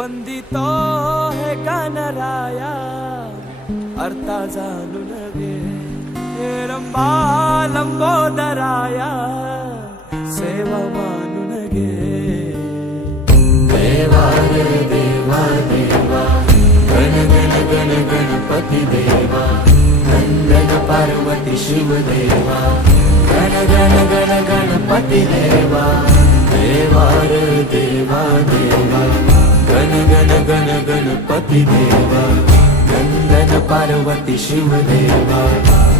वंदितो हे गणराया अर्था जाणून घे हे रंबा लंबोदराया सेवा मानून घे देवा रे देवा देवा गण गण गण गणपती देवा नंदन पार्वती शिव देवा गण गण गण गणपती देवा देवा रे देवा देवा गण गण गण गणपती देवा नंदन पार्वती शिव देवा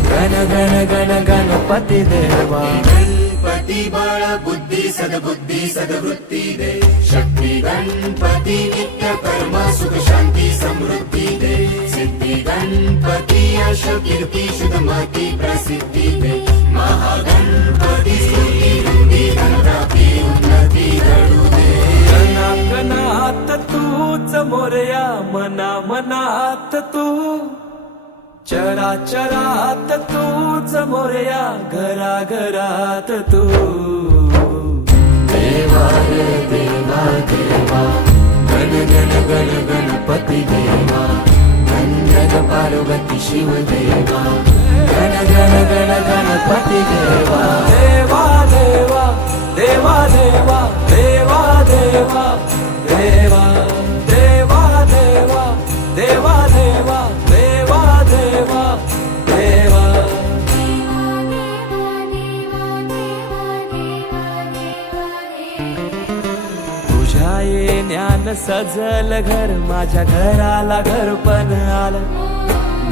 गण गण गण गणपती देवा गणपती बळ बुद्धी सद्बुद्धी सद्वृत्ती दे शक्ती गणपती नित्य कर्म सुख शांती समृद्धी दे सिद्धी गणपती यश कीर्ती शुद्धमती प्रसिद्धी दे महागणपती स्तुती वृद्धी धनप्राप्ती उन्नती घडू दे गणात तूच मोरया मना मनात तू चराचरात तूच मोरया घरा घरात तू देवा रे देवा देवा गण गण गण गणपती देवा नंदन पार्वती शिव देवा गण गण गण गणपती देवा देवा देवा देवा देवा देवा देवा देवा देवा देवा देवा देवा देवा देवा देवा तुझ्या येण्यान सजल घर माझ्या घराला घर पण आलं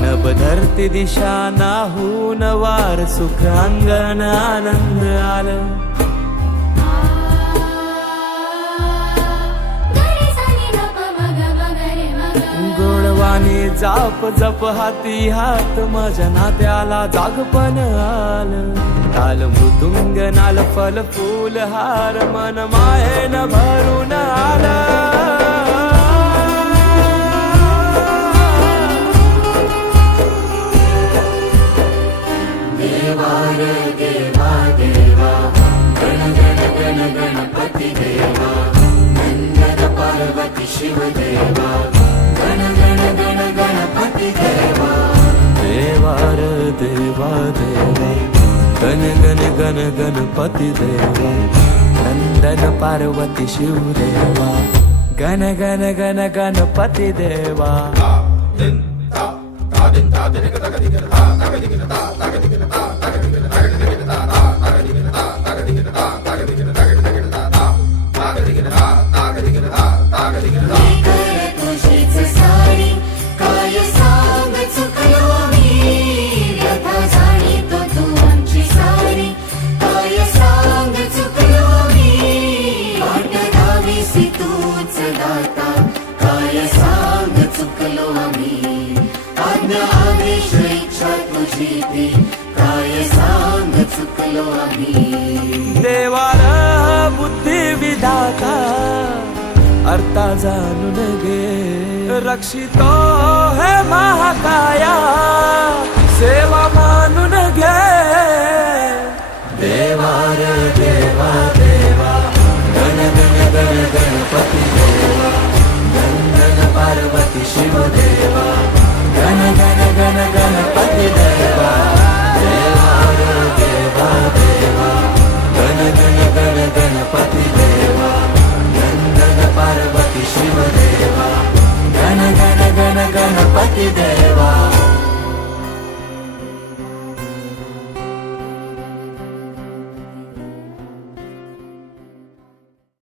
नभ धरती दिशा नाहून वार सुख अंगण आनंद आलं गोडवाणी जाप जप हाती हात माझ्या नात्याला जागपण आलं ताल मृदुंग नाल फल फूल हार मन मायेन भरून आलं देवा रे देवा देवा गण गण गण गणपती देवा नंदन पार्वती शिव देवा गण गण गण गणपती देवा देवा रे देवा देवा गण गण गण गणपती देवा नंदन पार्वती शिव देवा गण गण गण गणपती देवा तुझीच सारी काय सांग चुकलो मी व्यथा जाणीतो तू आमची सारी काय सांग चुकलो मी वाट धावीसी तूच दाता काय सांग चुकलो आम्ही आज्ञा आदेश इच्छा तुझी ती काय सांग चुकलो आम्ही देवाला बुद्धी विधाता अर्था जाणून घे रक्षितो हे महाकाया सेवा मानून घे देवा रे देवा देवा गण गण गण गणपती देवा नंदन पार्वती शिव देवा गण गण गण गणपती देवा देवा रे देवा देवा गण गण गण गणपती देवा नंदन पार्वती शिव देवा गण गण गण गणपती देवा